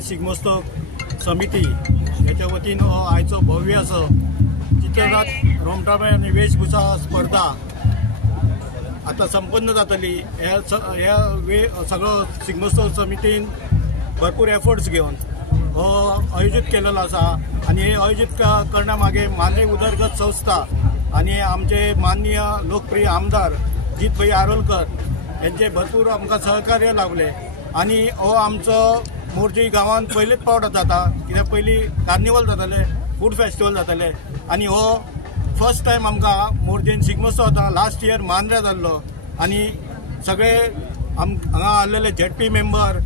शिगमोत्सव समिती याच्या वतीनं आयचो भव्य असो चित्ररथ रोमटामेळ आणि वेशभूषा स्पर्धा आता संपन्न जातली। ह्या सगळं शिगमोत्सव समितीन भरपूर एफर्ट्स घेऊन हो आयोजित केलेलो असा आणि हे आयोजित करण्या मागे मांद्रे उदरगत संस्था आणि आमचे माननीय लोकप्रिय आमदार जितभाई आरोलकर यांचे भरपूर आमकां सहकार्य लाभले आणि हो आमचो मोर्जी गांवांत पयलेच पावट जाता कित्याक पयलीं कार्निवल जाताले फूड फेस्टिवल जाताले आणि हो फर्स्ट टाइम आमकां मोर्जेन शिगमोत्सव जाता। लास्ट इयर मांद्र्या जाल्लो आणि सगळे हांगा आसलेले ZP मेंबर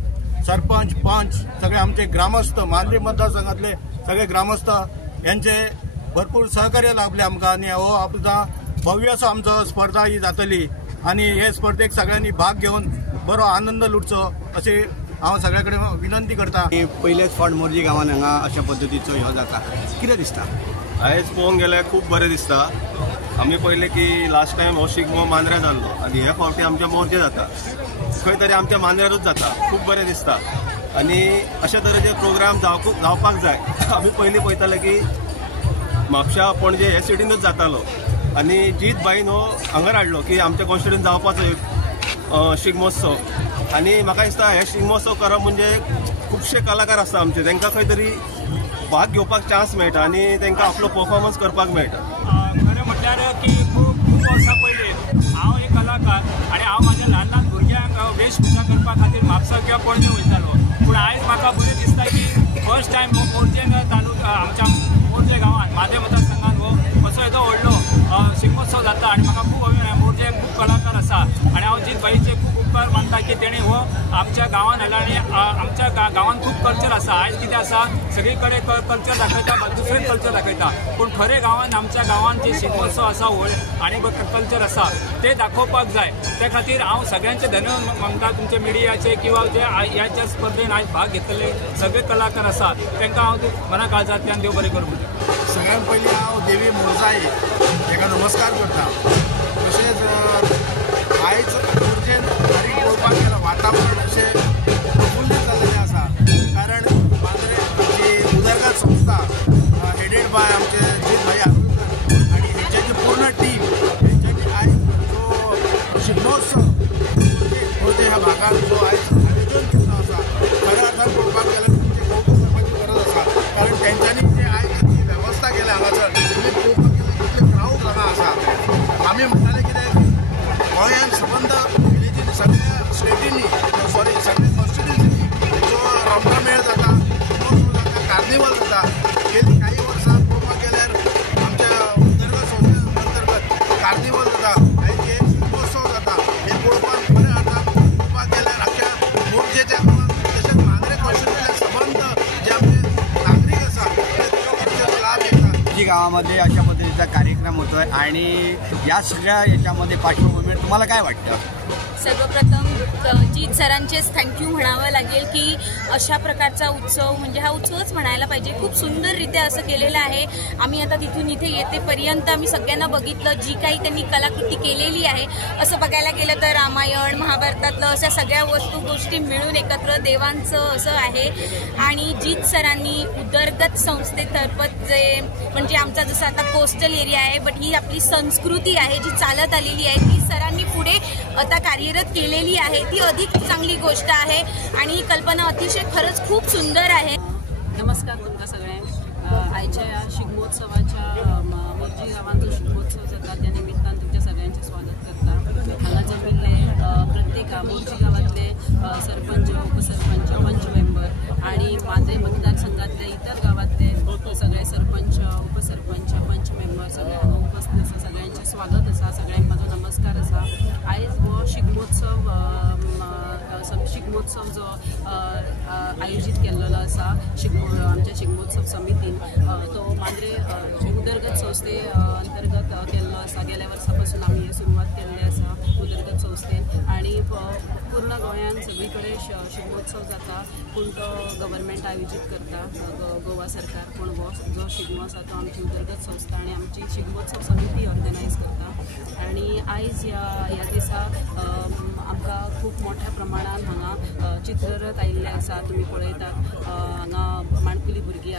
सरपंच पंच सगळे आमचे ग्रामस्थ मांद्रे मतदारसंघातले सगळे ग्रामस्थ यांचे भरपूर सहकार्य लाभले आमकां आणि हो आपला भव्य असो आमचो स्पर्धा ही जातली आणि हे स्पर्धेक सगळ्यांनी भाग घेऊन बरो आनंद लुटचो अशी हांव सगळ्या कडेन विनंती करता। पयलेच फावट मोर्जी गांवांत हांगा अशा पद्दतीचो ह्यो जाता, कितें दिसता? आयज पळोवंक गेल्यार खूब बरें दिसता। आमी पयले की लास्ट टायम हो शिगमो मांद्र्या जाल्लो आनी हे फावटी आमच्या मोर्जे जाता, खंय तरी आमच्या मांद्र्यारूच जाता, खूब बरें दिसता आनी अशा तरेचे प्रोग्राम जावपाक जाय। आमी पयलीं पळयताले की म्हापशा पणजे हे सिटीनूच जातालो आनी जीत बाईन हो हांगर हाडलो की आमच्या कॉन्स्टिट्युएंट जावपाचो एक शिगमोत्सव आनी म्हाका दिसता हे शिगमोत्सव करप म्हणजे खुबशे कलाकार आसता आमचे तांकां खंय तरी भाग घेवपाक चान्स मेळटा आनी तांकां आपलो परफॉर्मन्स करपाक मेळटा। खरें म्हटल्यार की खूब वर्सां पयलीं हांव एक कलाकार आनी हांव म्हाज्या ल्हान ल्हान भुरग्यांक वेशभूषा करपा खातीर म्हापसा किंवा पणजे वयतालो, पूण आयज म्हाका बरें दिसता की फर्स्ट टायम मोर्जे तालुका आमच्या मोर्जे गांवांत माद्रे मतदारसंघात हो असो येदो व्हडलो शिगमोत्सव जाता आनी म्हाका खूब अभिमान। मोर्जे खूब कलाकार आसा आनी हांव जीत भाईचे खूब उपकार मानता की तेणी हो आमच्या गांवांत हाडला आनी आमच्या गांवांत खूब कल्चर आसा। आयज कितें आसा सगळी कडेन कल्चर दाखयता दुसरे कल्चर दाखयता, पूण खरे गांवांत आमच्या गांवांत जे शिगमोत्सव आसा आनी कल्चर आसा ते दाखोवपाक जाय। त्या खातीर हांव सगळ्यांचे धन्यवाद मागता तुमचे मिडियाचे किंवा जे ह्या स्पर्धेन आयज भाग घेतले सगळे कलाकार आसा तांकां हांव मना काळजांतल्यान देव बरें करूं म्हणटा। सगळ्यात पयलीं हांव देवी मोरजाई ताका नमस्कार करता। तशेंच आयज मोर्जेन बारीक पळोवपाक गेल्यार वातावरण अशें प्रफुल्लीत जाल्लें आसा, कारण मांद्रे आमची उदरगत संस्था हेडेड बाय आमचे जीत भाई आरोलकर आनी हेंची पूर्ण टीम हेंच्यांनी आयज जो शिगमोत्सव मोर्जे ह्या भागात जो आयज आयोजन केल्लो आसा खऱ्या अर्थान पळोवपाक गेल्यार तुमचे कौतुक करपाची गरज आसा, कारण तेंच्यांनी जे आयज जी वेवस्था केल्या हांगासर तुमी पळोवपाक गेल्यार कितले प्राऊड जागा आसा। आमी म्हणटाले कितें गोंयांत सबंद विलेजींनी सगळ्या स्टेटींनी सॉरी सगळ्या कॉन्स्टिट्युएन्सीनी जो रोमटामेळ जाता शिगमोत्सव जाता कार्निवल जाता गेली काही वर्सां पळोवपाक गेल्यार आमच्या उदरगत संस्थे अंतर्गत कार्निवल जाता आयज हे शिगमोत्सव जाता हे पळोवपाक बऱ्या अर्थान पळोवपाक गेल्यार आख्या मोर्जेच्या गांवांत तशेंच मांद्रे कॉन्स्टिट्युएन्सीतल्या सबंद जे आमचे नागरीक आसा ते लाभ घेतात। जी गावामध्ये अशा पद्धतीचा कार्यक्रम होतोय आणि या सगळ्या याच्यामध्ये पार्श्वभूमीवर तुम्हाला काय वाटतं? सर्वप्रथम जीत सरांचेच थँक्यू म्हणावं लागेल की अशा प्रकारचा उत्सव म्हणजे हा उत्सवच म्हणायला पाहिजे, खूप सुंदररित्या असं केलेलं आहे। आम्ही आता तिथून इथे येतेपर्यंत आम्ही सगळ्यांना बघितलं जी काही त्यांनी कलाकृती केलेली आहे। असं बघायला गेलं तर रामायण महाभारतातलं अशा सगळ्या वस्तू गोष्टी मिळून एकत्र देवांचं असं आहे आणि जीत सरांनी उदरगत संस्थेतर्फत जे म्हणजे आमचा जसं आता कोस्टल एरिया आहे बट ही आपली संस्कृती आहे जी चालत आलेली आहे ती सरांनी पुढे आता कार्यरत केलेली आहे, ती अधिक चांगली गोष्ट आहे आणि ही कल्पना अतिशय खरंच खूप सुंदर आहे। नमस्कार तुमकां सगळ्यांक। आयच्या ह्या शिगमोत्सवाच्या मोर्जी गांवांत जो शिगमोत्सव जाता त्या निमित्तान तुमच्या सगळ्यांचे स्वागत करता। हांगा जमिल्ले प्रत्येक मोर्जी गांवांतले सरपंच उपसरपंच पंच मेंबर आणि मांद्रे मतदारसंघातले इतर गावातले सगळे सरपंच उपसरपंच पंच मेंबर सगळे हांगा उपस्थित आसा, सगळ्यांचे स्वागत आसा, सगळ्यांक म्हाजो नमस्कार आसा। आयज हो शिगमोत्सव जो आयोजित केल्लो आसा आमच्या शिगमोत्सव समितीन तो मांद्रे उदरगत संस्थे अंतर्गत केल्लो आसा। गेल्या वर्सा पासून आमी हे सुरवात केल्ली आसा उदरगत संस्थेन आणि पूर्ण गोंयांत सगळी कडेन शिगमोत्सव जाता, पूण तो गव्हर्मेंट आयोजीत करता गोवा सरकार, पूण हो जो शिगमो आसा तो आमची उदरगत संस्था आणि आमची शिगमोत्सव समिती ऑर्गनायज करता। आणि आयज ह्या दिसा आमकां खूब मोठ्या प्रमाणात हांगा चित्ररथ आयिल्ले आसा, तुमी पळयतात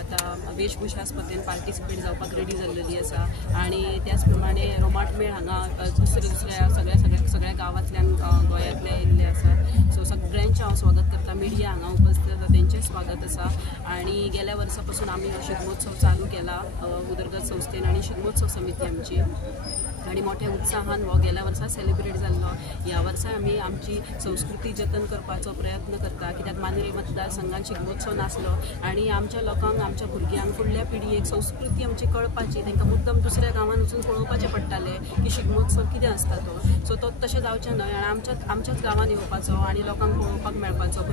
आतां वेशभूषा स्पर्धेन पार्टिसिपेट जावपाक रेडी जाल्लेली आसा आनी त्याच प्रमाणे रोमाट मेळ हांगा दुसऱ्या सगळ्या गांवांतल्यान गोंयांतले येयल्ले आसात. सो सगळ्यांचें हांव स्वागत करता. मिडिया हांगा उपस्थित आसा तेंचें स्वागत आसा. आनी गेल्या वर्सा पासून आमी हो शिगमोत्सव चालू केला उदरगत संस्थेन आनी शिगमोत्सव समिती आमची आनी मोठ्या उत्साहान हो गेल्या वर्सा सेलिब्रेट जाल्लो. ह्या वर्सा आमी आमची संस्कृती जतन करपाचो प्रयत्न करता कित्याक मांद्रे मतदारसंघात शिगमोत्सव नासलो आनी आमच्या लोकांक आमच्या भुरग्यांक फुडल्या पिळगेक संस्कृती आमची कळपाची तांकां मुद्दम दुसऱ्या गांवांत वचून पळोवपाचें पडटालें की शिगमोत्सव कितें आसता तो. सो तो तशें जावचें न्हय आनी आमच्याच गांवांत येवपाचो आनी लोकांक पळोवपाक मेळपाचो.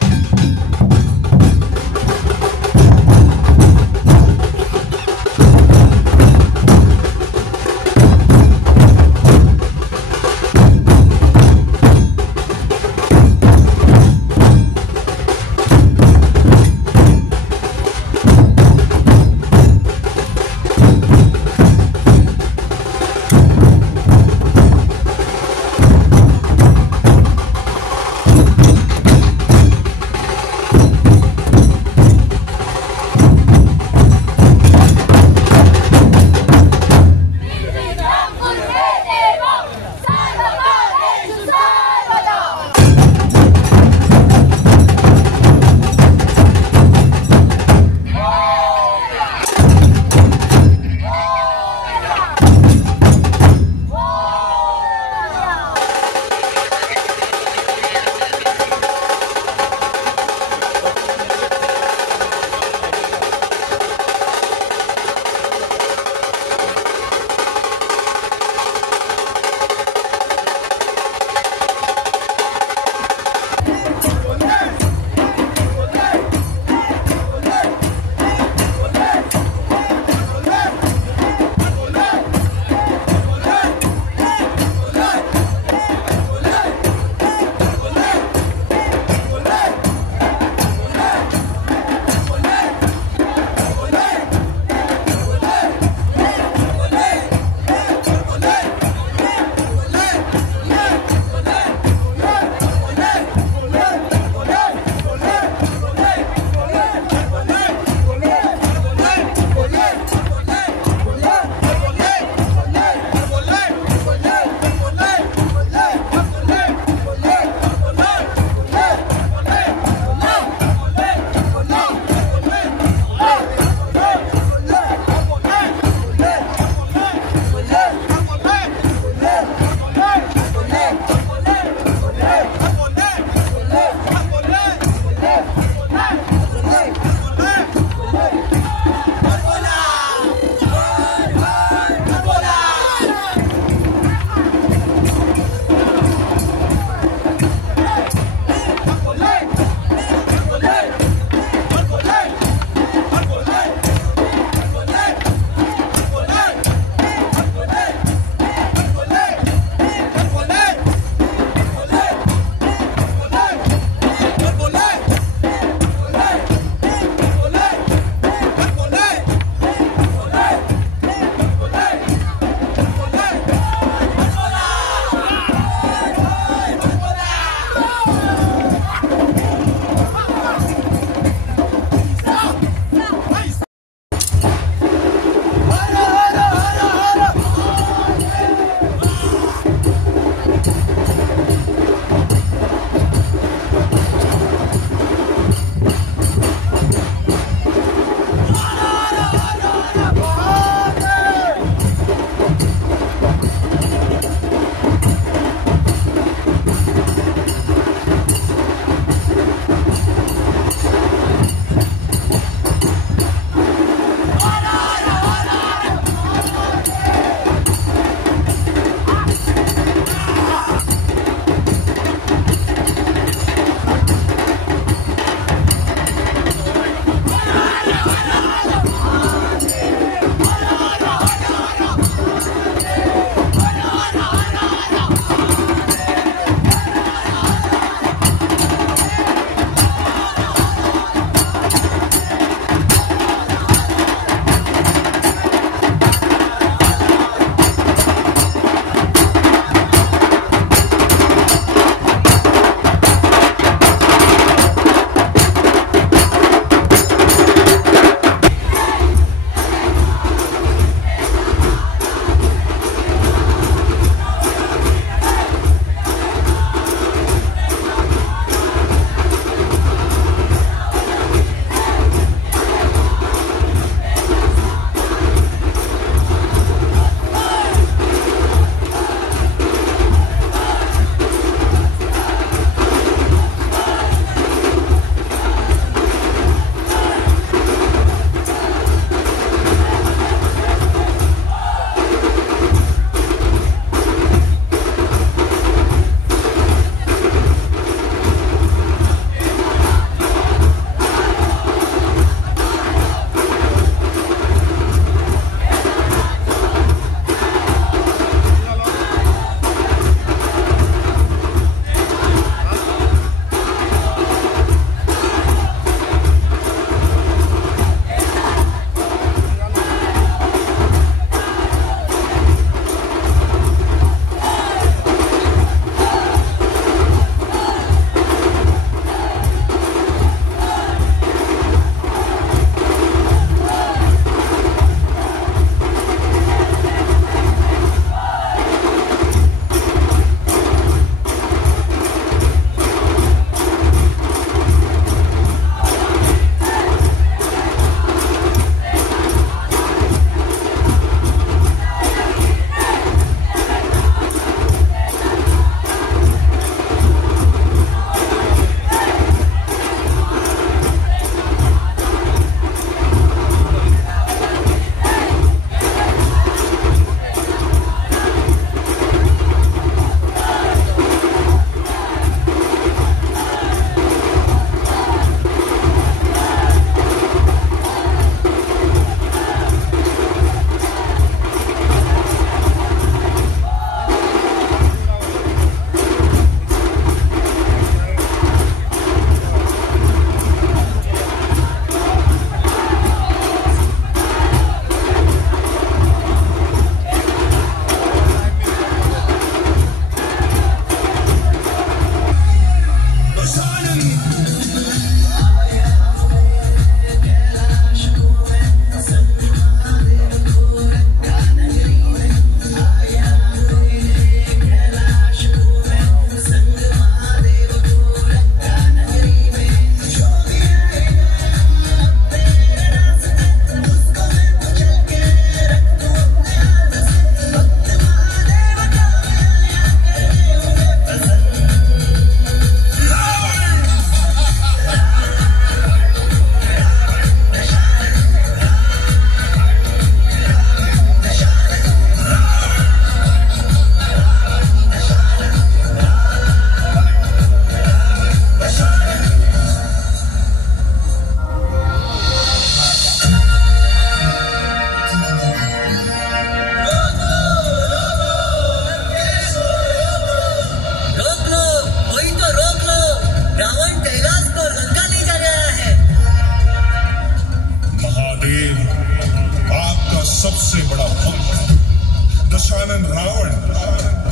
दशानन रावण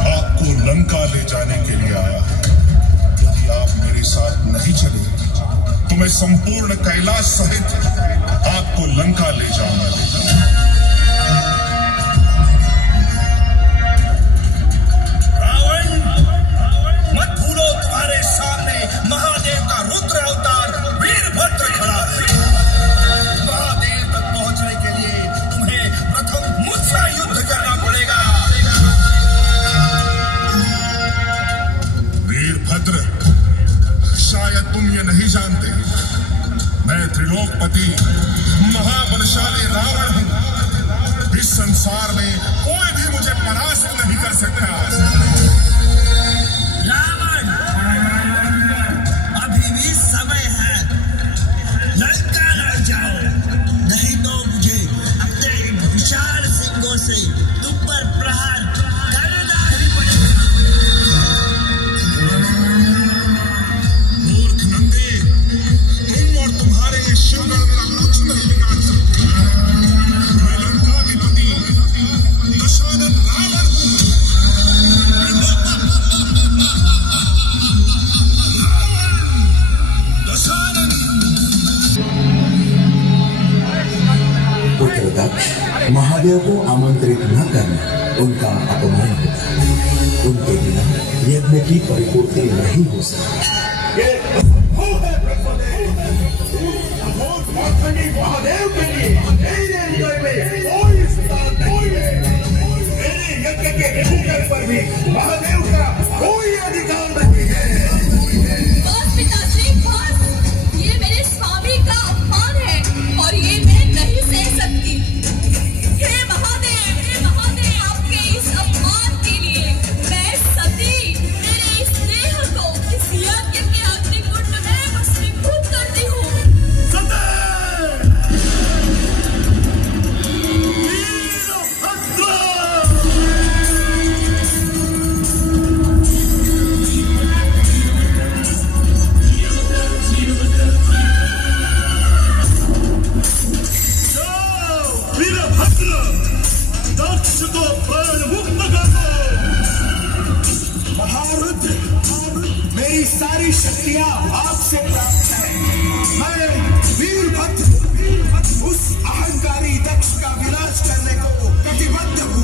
आपको लंका ले जाने के लिए आया है। यदि आप मेरे साथ नहीं चले तो मैं संपूर्ण कैलाश सहित आपको लंका ले जाऊंगा। रावण, मत भूलो तुम्हारे सामने महादेव का रुद्र अवतार वीरभद्र खड़ा है। महादेव तक पहुंचने के लिए तुम्हें प्रथम मुझसे युद्ध करना पड़ेगा। वीरभद्र, शायद तुम ये नहीं जानते, मैं त्रिलोकपति महाबलशाली रावण हूं। इस संसार में कोई भी मुझे परास्त नहीं कर सकता। रावण, अभी भी समय है, लंका लौट जाओ, नहीं तो मुझे अपने इन विशाल सिंगों से तुम पर प्रहार करना ही पड़ेगा। मूर्ख नंदी, तुम और तुम्हारे ये शिवगण मेरा कुछ नहीं बिगाड़ सकते। मैं लंकाधिपति दशानन रावण हूं। दशानन। पुत्र दक्ष, महादेव को आमंत्रित न करना उनका अपमान होता। उनके बिना यज्ञ की परिपूर्ति नहीं हो सकती। महादेव के लिए मेरे अंदर में कोई स्थान नहीं है। मेरे यज्ञ के भूखल पर भी महादेव का कोई अधिकार नहीं है। बस पिताश्री, बस, ये मेरे स्वामी का अपमान है और ये मैं नहीं सह सकती। हे महादेव, आपके इस अपमान के लिए मैं सती मेरे इस देह को इस यज्ञ के अग्निकुंड में भस्मीभूत करती हूँ। महारुद्र, मेरी सारी शक्तियां आपसे प्राप्त है। मैं वीरभद्र उस अहंकारी दक्ष का विनाश करने को कटिबद्ध हूँ।